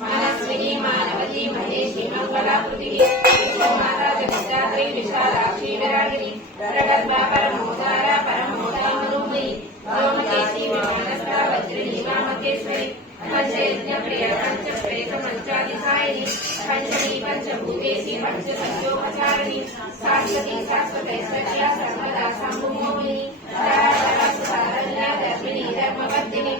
मनस्विनी मानवती महेशी मंगलाकृति माता जगदात्री विशालाक्षी विरागिनी प्रगल्भा परमोदारा परमोदामरूपिणी वामकेशी विमानस्था वज्रिणी वामकेश्वरी पंचयज्ञ प्रिय पंच प्रेत पंचाधिसायिनी पंचमी पंचभूतेशी पंच संयोगचारिणी शाश्वती शाश्वतैश्वर्या सर्वदा शंभुमोहिनी धर्मिणी धर्मवर्धिनी